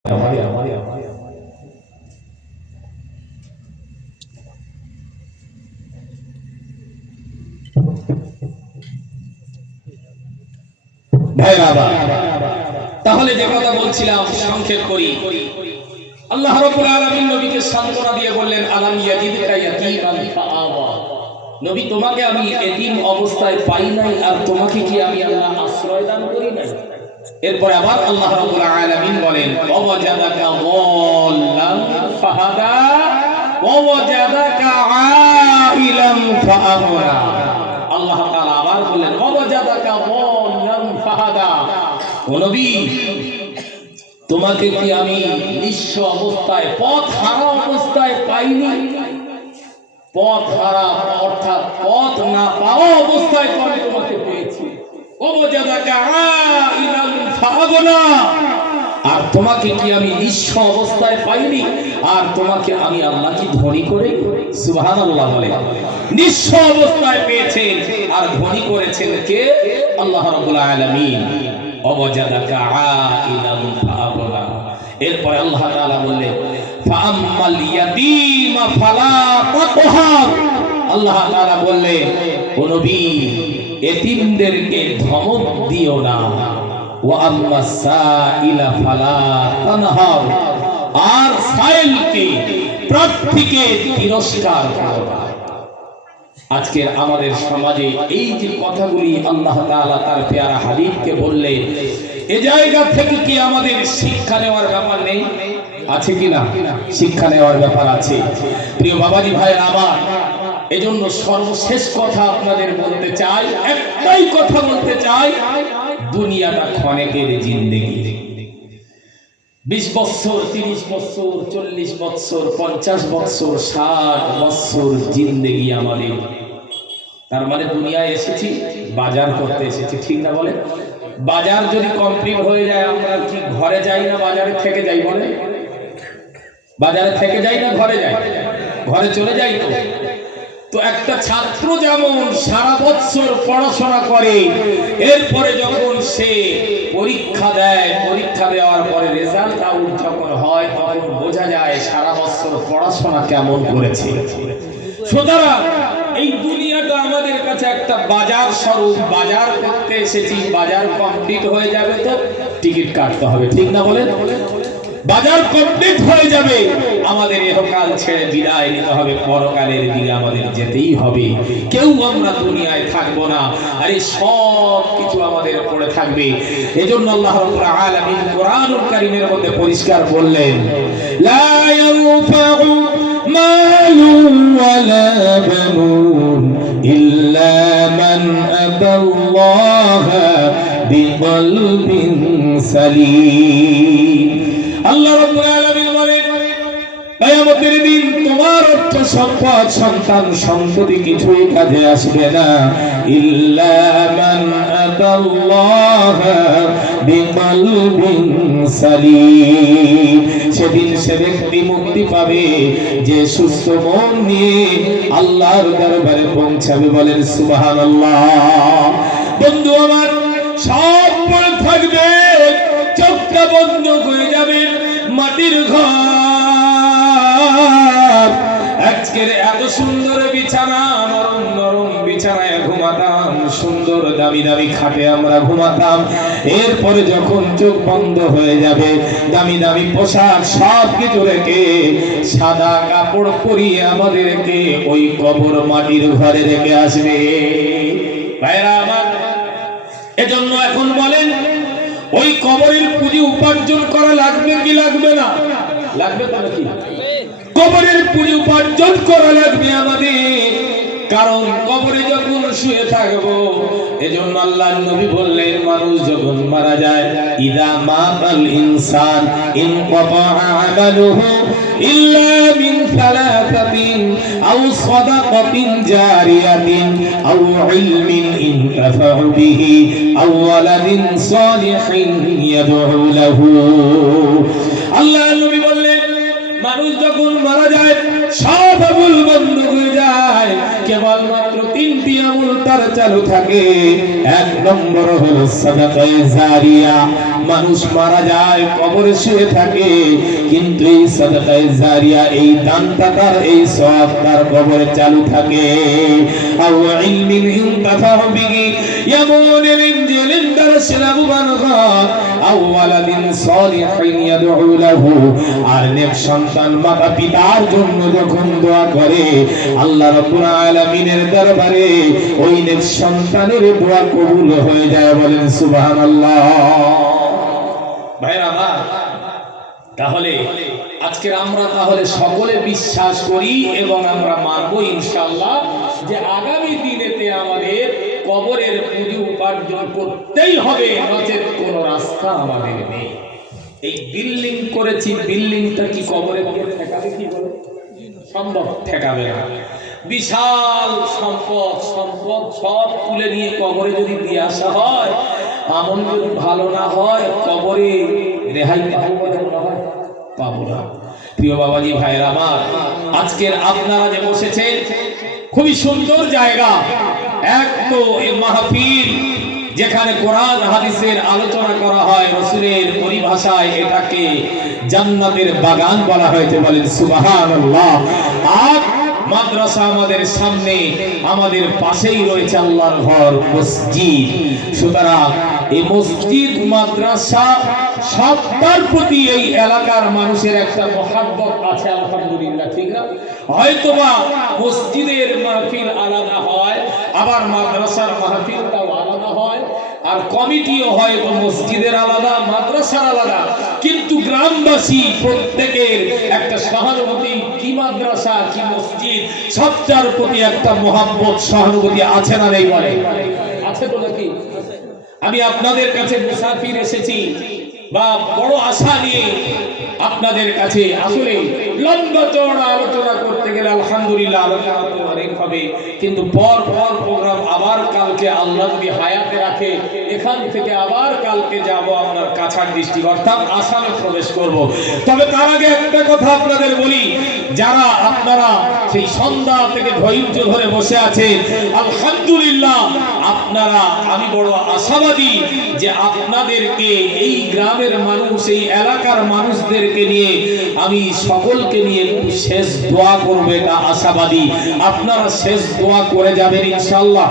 তাহলে যে কথা বলছিলাম সংক্ষেপ করি। আল্লাহ রাব্বুল আলামিন নবীকে সান্ত্বনা দিয়ে বললেন, আলাম ইয়াজিদকা ইয়াতীমান ফাআওয়া। নবী, তোমাকে আমি এতিম অবস্থায় পাই নাই, আর তোমাকে কি আমি আল্লাহ আশ্রয় দান করি নাই? এরপর আবার আল্লাহ রাব্বুল আলামিন বলেন, ওয়াজাদাকা যাল্লান ফাহাদা ওয়াজাদাকা আইলাম ফাআগনা। আল্লাহ তাআলা আবার বলেন, ওয়াজাদাকা যাল্লান ফাহাদা। ও নবী, তোমাকে কি আমি নিঃস্ব অবস্থায়, পথ হারা অবস্থায় পাইনি? পথ হারা অর্থাৎ পথ না পাওয়া অবস্থায় আমি তোমাকে পেয়েছি। ওয়াজাদাকা আইলাম ফাআগনা। আর তোমাকে কি আমি নিঃস্ব অবস্থায় পাইনি? আর তোমাকে আমি আল্লাহ কি ধনী করে? সুবহানাল্লাহ বলে। নিঃস্ব অবস্থায় পেয়েছেন আর ধনী করেছেন কে? আল্লাহ রাব্বুল আলামিন। ওয়াজাদাকা আইলাম ফাআগনা। এরপর আল্লাহ তাআলা বললেন, ফাআম্মাল ইয়াতীমা ফালা তাকহার। আল্লাহ তাআলা বললেন, ও নবী, এতিমদেরকে ধমক দিও না। ওয়া আম্মাস সাইলা ফালা তানহার। আর সাইলকে, প্রার্থীকে তিরস্কার করো না। আজকের আমাদের সমাজে এই যে কথাগুলি আল্লাহ তাআলা তার পেয়ারা হাবিবকে বললেন, এ জায়গা থেকে কি আমাদের শিক্ষা নেওয়ার ব্যাপার নেই? আছে কি না? শিক্ষা নেওয়ার ব্যাপার আছে। প্রিয় বাবাজি ভাইয়ের আমার, এজন্য সর্বশেষ কথা আপনাদের বলতে চাই, একটাই কথা বলতে চাই, দুনিয়াটা ক্ষণেকের জিন্দেগি। 20 বছর, 30 বছর, 40 বছর, 50 বছর, 60 বছর জিন্দেগি আমাদের। তার মানে দুনিয়ায় এসেছি, বাজার করতে এসেছি, ঠিক না বলে? বাজার যদি কমপ্লিট হয়ে যায়, আমরা কি ঘরে যাই না বাজারে থেকে যাই? বলে, বাজারে থেকে যাই না ঘরে যাই? ঘরে চলে যাই। তো একটা ছাত্র যেমন সারা বছর পড়াশোনা করে, এরপরে যখন সে পরীক্ষা দেয়, পরীক্ষা দেওয়ার পরে রেজাল্ট আউট যখন হয়, তখন বোঝা যায় সারা বছর পড়াশোনা কেমন করেছে। সুতরাং এই দুনিয়াটা আমাদের কাছে একটা বাজার স্বরূপ। বাজার করতে এসেছি, বাজার কমপ্লিট হয়ে যাবে তো টিকিট কাটতে হবে, ঠিক না বলেন? বাজার কমপ্লিট হয়ে যাবে, আমাদের ইহকাল ছেড়ে বিদায় নিতে হবে, পরকালের দিকে আমাদের যেতেই হবে। কেউ আমরা দুনিয়ায় থাকবো না, আর এই সব কিছু আমাদের পড়ে থাকবে। এজন্য আল্লাহ রাব্বুল আলামিন কোরআনুল কারীমের মধ্যে পরিষ্কার বললেন, লা ইয়ানফাউ মালুন ওয়ালা বানুন ইল্লা মান আতাল্লাহা বিকলবিন সালিম। আল্লাহ রাব্বুল আলামিন বলেন, কিয়ামতের দিন তোমার অর্থ সম্পদ, সন্তান সম্পত্তি কিছুই কাজে আসবে না, ইল্লা মান আতাল্লাহা বিকলবিন সালিম। সেদিন সে ব্যক্তি মুক্তি পাবে যে সুস্থ মন নিয়ে আল্লাহর দরবারে পৌঁছাবে। বলেন সুবহানাল্লাহ। বন্ধু আমার, সব পড়ে থাকবে, চোখটা বন্ধ হয়ে যাবে, মাটির ঘর। আজকের এত সুন্দর বিছানা, নরম নরম বিছানায় ঘুমাতাম, সুন্দর দামি দামি খাটে আমরা ঘুমাতাম। এরপরে যখন চোখ বন্ধ হয়ে যাবে, দামি দামি পোশাক সব কিছু রেখে সাদা কাপড় পরিয়ে আমাদেরকে ওই কবর মাটির ঘরে রেখে আসবে। ভাইরা আমার, এজন্য এখন বলেন, ওই কবরের পুঁজি উপার্জন করা লাগবে কি লাগবে না? লাগবে তো নাকি? কবরের পুঁজি উপার্জন করা লাগবে আমাদের, কারণ কবরে যখন শুয়ে থাকবো। এজন্য আল্লাহর নবী বললেন, মানুষ যখন মারা যায়, ইদা মাতাল ইনসান ইনকাতা আমালুহু ইল্লা মিন সালাসাতিন আও সাদাকাতিন জারিয়াতিন আও ইলমিন ইনতাফাউ বিহি আও ওয়ালাদিন সালিহিন ইয়াদউ লাহু। আল্লাহর নবী বললেন, মানুষ যখন মারা যায়, সব আমল বন্ধ হয়ে যায়, কেবলমাত্র 3টি আমল তার চালু থাকে। 1 নম্বর হলো সাদাকায়ে জারিয়া, মানুষ মারা যায় কবরে শুয়ে থাকে, কিন্তু এই সাদাকায়ে জারিয়া এই দানটা তার এই সওয়াব তার কবরে চালু থাকে। আও ইলমিন ইনতাফাউ বিহি ইয়ামুনুল ইনজিলিন দারসিলাহু বানগার আও ওয়ালাদিন সালিহিন ইয়াদউ লাহু। আর নেক সন্তান মাতা পিতার জন্য যখন দোয়া করে আল্লাহ রাব্বুল আলামিনের দরবারে ওই নেক সন্তানের দোয়া কবুল হয়ে যায়। বলেন সুবহানাল্লাহ। ভাইরা আমার, তাহলে আজকের আমরা তাহলে সকলে বিশ্বাস করি এবং আমরা মানব ইনশাআল্লাহ যে আগামী দিনেতে আমাদের কবরের পুঁজি উপার্জন করতেই হবে, নচেত কোনো রাস্তা আমাদের নেই। এই বিল্ডিং করেছি, বিল্ডিংটা কি কবরে গিয়ে ঠেকাবে? কি বলে সম্ভব? ঠেকাবে না। বিশাল সম্পদ সব তুলে নিয়ে কবরে যদি দিয়ে আসা হয়, আমল যদি ভালো না হয় কবরে রেহাই পাবো না। প্রিয় বাবাজি ভাইয়ের আমার, আজকের আপনারা যে বসেছেন খুবই সুন্দর জায়গা। এক তো এই মাহফিল যেখানে কোরআন হাদিসের আলোচনা করা হয়, রাসূলের পরিভাষায় এটাকে জান্নাতের বাগান বলা হয়েছে। বলেন সুবহানাল্লাহ। আর মাদ্রাসা আমাদের সামনে, আমাদের পাশেই রয়েছে আল্লাহর ঘর মসজিদ। সুতরাং এই মসজিদ মাদ্রাসা সবার প্রতি এই এলাকার মানুষের একটা মহাব্বত আছে, আলহামদুলিল্লাহ, ঠিক না? হয়তোবা মসজিদের মাহফিল আলাদা হয়, আবার মাদ্রাসার মাহফিলটাও আলাদা হয়, আর কমিটিও হয়তো মসজিদের আলাদা মাদ্রাসার আলাদা, কিন্তু গ্রামবাসী প্রত্যেকের একটা সহানুভূতি, কি মাদ্রাসা কি মসজিদ, সবটার প্রতি একটা মহাব্বত সহানুভূতি আছে না নেই? বলে আছে তো নাকি? আমি আপনাদের কাছে মুসাফির এসেছি বা বড় আশা নিয়ে আপনাদের কাছে। আসলে লম্বা চওড়া আলোচনা করতে গেলে আলহামদুলিল্লাহ আলোচনা তো অনেক হবে, কিন্তু পর প্রোগ্রাম আবার কালকে আল্লাহ যদি হায়াতে রাখে এখান থেকে আবার কালকে যাব আপনার কাছাড় ডিস্ট্রিক্ট অর্থাৎ আসামে প্রবেশ করব। তবে তার আগে একটা কথা আপনাদের বলি, যারা আপনারা সেই সন্ধ্যা থেকে ধৈর্য ধরে বসে আছেন, আলহামদুলিল্লাহ আপনারা, আমি বড় আশাবাদী যে আপনাদেরকে, এই গ্রামের মানুষ, এই এলাকার মানুষদেরকে নিয়ে আমি সকলকে নিয়ে একটু শেষ দোয়া করব, এটা আশাবাদী। আপনারা শেষ দোয়া করে যাবেন ইনশাআল্লাহ।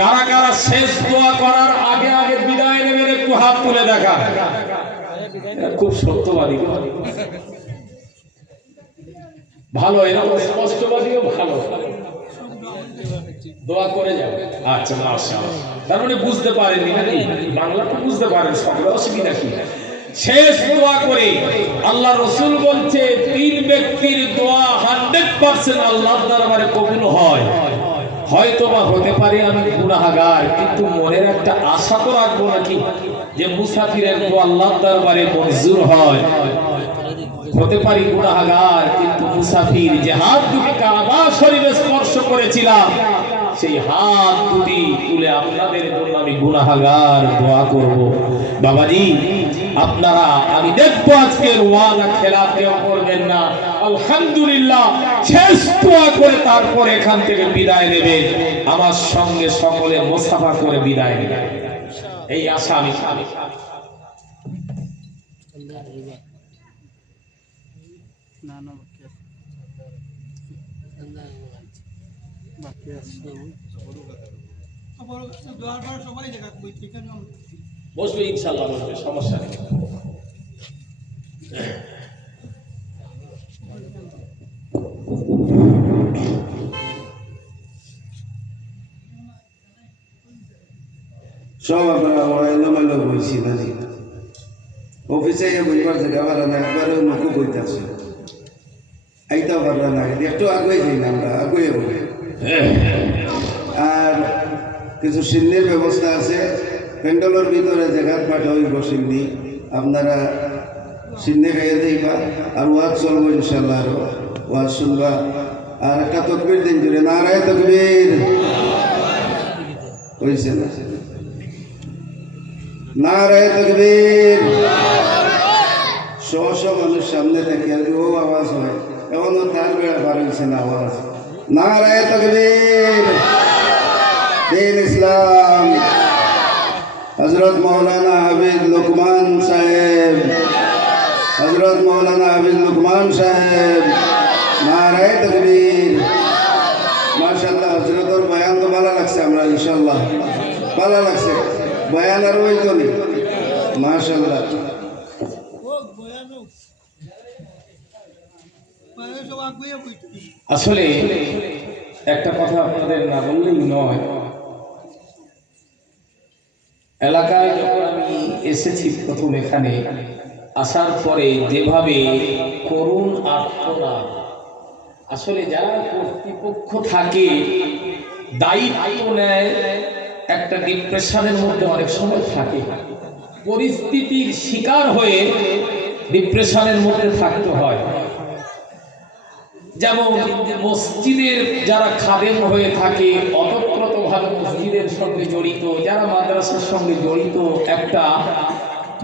কারা কারা শেষ দোয়া করার আগে আগে বিদায় নেবেন একটু হাত তুলে দেখা। খুব সত্যবাদী, ভালো, এরকম স্পষ্টবাদীও ভালো। দোয়া করে যাবে। আচ্ছা, মাশাআল্লাহ। তার মানে বুঝতে পারেননি নাকি? বাংলা তো বুঝতে পারেন, সকলে অসুবিধা কি? শেষ দোয়া করে আল্লাহ রাসূল বলছে তিন ব্যক্তির দোয়া 100% আল্লাহর দরবারে কবুল হয়। হয়তোবা হতে পারে আমি গুনাহগার, কিন্তু মনের একটা আশা তো রাখবো নাকি যে মুসাফিরের দোয়া আল্লাহর দরবারে মঞ্জুর হয়। হতে পারি গুনাহগার, কিন্তু মুসাফির যে হাত দুটি কাবা শরীফে স্পর্শ করেছিলাম, সেই হাত দুটি তুলে আপনাদের জন্য আমি গুনাহগার দোয়া করব। বাবাজি আপনারা, আমি দেখবো আজকের ওয়াদা খেলাফ কেউ করবেন না। আলহামদুলিল্লাহ শেষ দোয়া করে তারপর এখান থেকে বিদায় নেবেন, আমার সঙ্গে সকলে মুসাফা করে বিদায় নেবেন, এই আশা আমি বসবে ইনশাআল্লাহ, বসবে, সমস্যা নেই। সব আপনারা এলোমেলো বইছি নাকি? অফিসে বইবার জায়গা পারা না, একবারে মুখও বইতেছে, আইতেও পারলা না, একটু আগুয়ে যাই না, আমরা আগুয়ে বলি। আর কিছু সিন্নির ব্যবস্থা আছে, প্যান্ডেলের ভিতরে জায়গা পাঠা হইব সিন্নি, আপনারা সিন্নি খাইয়ে দিবা। আর ওয়াজ চলবো ইনশাল্লাহ, আরো ওয়াজ শুনবা। আর একটা তকবীর দিন জুড়ে, নারায়ে তাকবীর হয়েছে না? নারায়ে তাকবীর। শো মানুষ সামনে থেকে ও আওয়াজ হয়, এখনো তার বেড়া পার হয়েছে না আওয়াজ। নারায়ে তাকবীর। দিন ইসলাম। हजरत मौलाना हाफिज लुकमान साहेब, हजरत मौलाना हाफिज लुकमान साहेब, नारे तकबीर। माशाल्लाह हजरत और बयान तो भाলো লাগছে আমরা ইনশাআল্লাহ ভালো লাগছে বয়ান আর ওই তো নি মাশাআল্লাহ। আসলে একটা কথা আপনাদের না বললেই নয়, এলাকায় যখন আমি এসেছি প্রথম এখানে আসার পরে যেভাবে করুণ আর্তনাদ, আসলে যারা কর্তৃপক্ষ থাকে দায়িত্ব নেয়, একটা ডিপ্রেশনের মধ্যে অনেক সময় থাকে, পরিস্থিতির শিকার হয়ে ডিপ্রেশনের মধ্যে থাকতে হয়। যেমন মসজিদের যারা খাদেম হয়ে থাকে, অতপ্রতভাবে মসজিদের সঙ্গে জড়িত, যারা মাদ্রাসার সঙ্গে জড়িত, একটা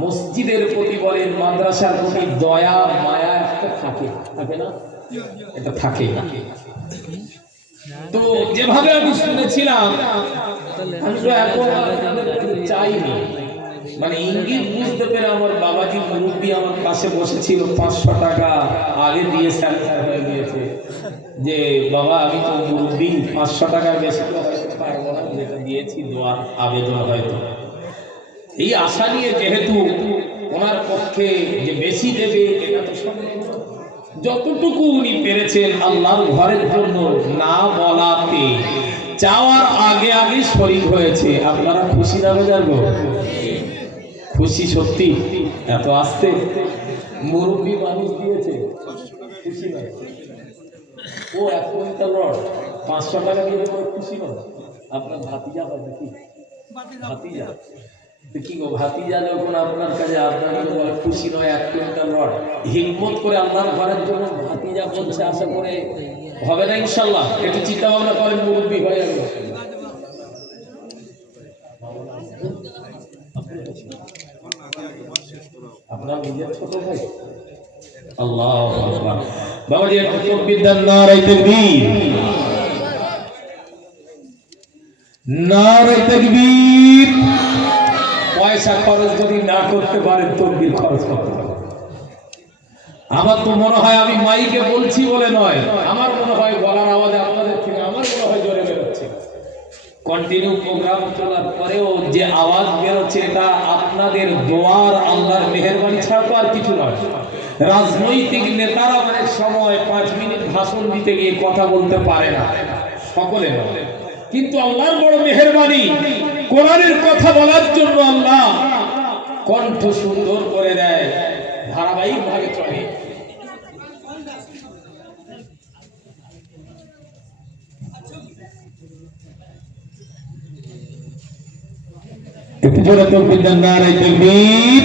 মসজিদের প্রতি বলেন মাদ্রাসার প্রতি দয়া মায়া একটা থাকে, থাকে না? এটা থাকে। তো যেভাবে আমি শুনেছিলাম, আমি তো এখন চাইনি, মানে ইঙ্গিত বুঝতে পেরে আমার বাবাজি মুরব্বী আমার পাশে বসেছিল, 500 টাকা আগে দিয়ে স্যাংশন হয়ে গিয়েছে যে বাবা আমি তো মুরব্বী, 500 টাকার বেশি তো হয়তো পারবো না, যেটা দিয়েছি দোয়ার আবেদন হয়তো। এই আশা নিয়ে যেহেতু ওনার পক্ষে যে বেশি দেবে এটা তো সম্ভব না। যতটুকু উনি পেরেছেন আল্লাহর ঘরের জন্য না বলাতে চাওয়ার আগে আগে শরীক হয়েছে। আপনারা খুশি না জানবো? খুশি সত্যি? এত আসতে মুরব্বী মানুষ দিয়েছে, খুশি নয়? ও 1 কুইন্টাল রড 500 টাকা দিয়ে খুশি নয়? আপনার ভাতিজা হয় নাকি? ভাতিজা কি গো, ভাতিজা যখন আপনার কাছে আপনাকে বলে খুশি নয় 1 কুইন্টাল রড, হিম্মত করে আল্লাহর ঘরের জন্য ভাতিজা বলছে, আশা করে হবে না ইনশাল্লাহ? একটু চিন্তা ভাবনা করেন, মুরব্বী হয়ে যাবে। আপনার নিজের ছোট ভাই? আল্লাহু আকবার। বাবাজি একটু তাকবীর দেন, নারে তাকবীর, নারে তাকবীর। পয়সা খরচ যদি না করতে পারেন তাকবীর খরচ করতে পারেন। আমার তো মনে হয় আমি মাইকে বলছি বলে নয়, আমার মনে হয় গলার আওয়াজ আপনাদের থেকে আমার মনে হয় জোরে বেরোচ্ছে। কন্টিনিউ প্রোগ্রাম চলার পরেও যে আওয়াজ বেরোচ্ছে এটা আপনাদের দোয়ার আল্লাহর মেহেরবানি ছাড়া তো আর কিছু নয়। রাজনৈতিক নেতারা অনেক সময় 5 মিনিট ভাষণ দিতে গিয়ে কথা বলতে পারে না, সকলে নয়, কিন্তু আল্লাহর বড় মেহেরবানি, কোরআনের কথা বলার জন্য আল্লাহ কণ্ঠ সুন্দর করে দেয়, ধারাবাহিক ভাবে চলে। একটু জোরে তাকবীর দেন, নারে তাকবীর,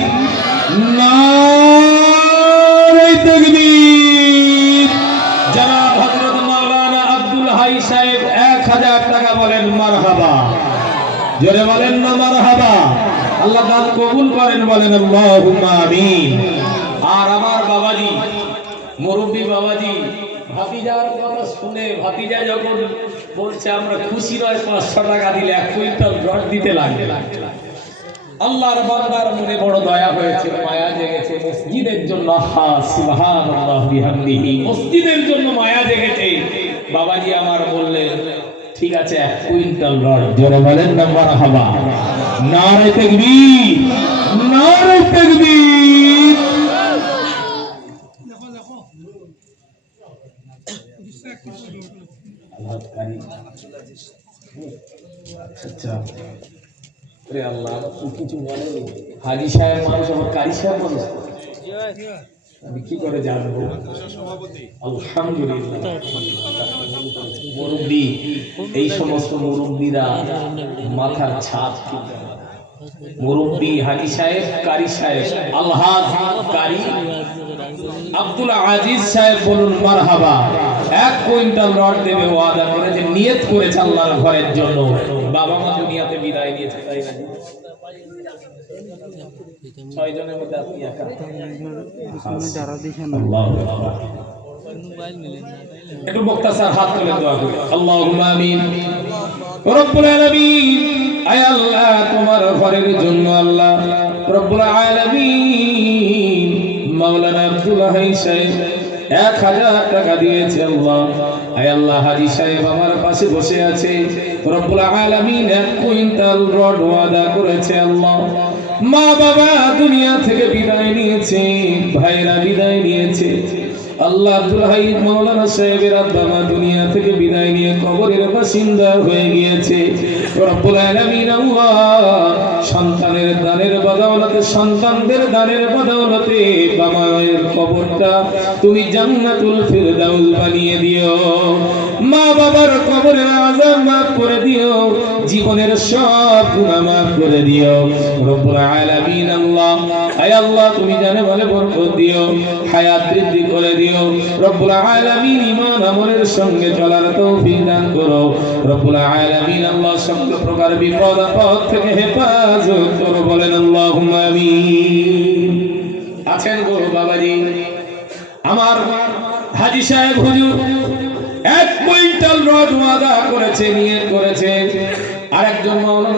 নারে তাকবীর। যারা হযরত মাওলানা আব্দুল হাই সাহেব 1000 টাকা বলেন মারহাবা, জোরে বলেন না মারহাবা। আল্লাহ দান কবুল করেন, বলেন আল্লাহুম্মা আমিন। আর আমার বাবাজি, মুরব্বী বাবাজি, ভাতিজার কথা শুনে ভাতিজা যখন বলছে আমরা খুশি নয় 500 টাকা দিলে 1 কুইন্টাল রড দিতে লাগবে, আল্লাহর বান্দার মনে বড় দয়া হয়েছে, মায়া জেগেছে মসজিদের জন্য। সুবহানাল্লাহ বিহামদিহি, মসজিদের জন্য মায়া জেগেছে। বাবাজি আমার বললেন ঠিক আছে 1 কুইন্টাল রড। জোরে বলেন না মারহাবা, নারে তাকবীর, নারে তাকবীর। আচ্ছা রে আল্লাহ, কিছু বলেনি। হাজি সাহেব মানুষ, আমার কারি সাহেব মানুষ, আমি কি করে জানবো? আলহামদুলিল্লাহ। মুরব্বী, এই সমস্ত মুরব্বীরা মাথার ছাদ, মুরব্বী হাজি সাহেব, কারি সাহেব, আলহাজ কারি আব্দুল আজিজ সাহেব বলুন মারহাবা। 1 কুইন্টাল রড দেবে ওয়াদা করেছে, নিয়ত করেছে আল্লাহর ঘরের জন্য। বাবা মা দুনিয়াতে বিদায় নিয়েছে, তাই না? 6 জনের মধ্যে আপনি একা। আল্লাহু আকবার। একটু মুক্তাসার হাত তুলে দোয়া করি। আল্লাহুম্মা আমিন। রব্বুল আলামিন, আয় আল্লাহ তোমার ঘরের জন্য আল্লাহ রব্বুল আলামিন মাওলানা আব্দুল হাই সাহেব 1000 টাকা দিয়েছে আল্লাহ। আয় আল্লাহ হাজী সাহেব আমার পাশে বসে আছে, রব্বুল আলামিন 1 কুইন্টাল রড ওয়াদা করেছে আল্লাহ। মা বাবা দুনিয়া থেকে বিদায় নিয়েছে, ভাইরা বিদায় নিয়েছে আল্লাহ। আব্দুল হাই মাওলানা সাহেবের আব্বা মা দুনিয়া থেকে বিদায় নিয়ে কবরের বাসিন্দা হয়ে গিয়েছে। রব্বুল আলামিন আল্লাহ সন্তানের দানের বদৌলতে, সন্তানদের দানের বদৌলতে বাবা মায়ের কবরটা তুমি জান্নাতুল ফিরদাউস বানিয়ে দিও। মা বাবার কবরের আযাব মাফ করে দিও, জীবনের সব গুনাহ মাফ করে দিও রব্বুল আলামিন আল্লাহ। আয় আল্লাহ তুমি জানে বলে বরকত দিও, হায়াত বৃদ্ধি করে দিও রব্বুল আলামিন। ঈমান আমলের সঙ্গে চলার তৌফিক দান করো রব্বুল আলামিন আল্লাহ। সকল প্রকার বিপদ আপদ থেকে হেফাজত করো, বলেন আল্লাহুম্মা আমিন। আছেন গো বাবাজি আমার হাজী সাহেব হুজুর 1 কুইন্টাল রড ওয়াদা করেছে, নিয়ত করেছে। আরেকজন মাওলানা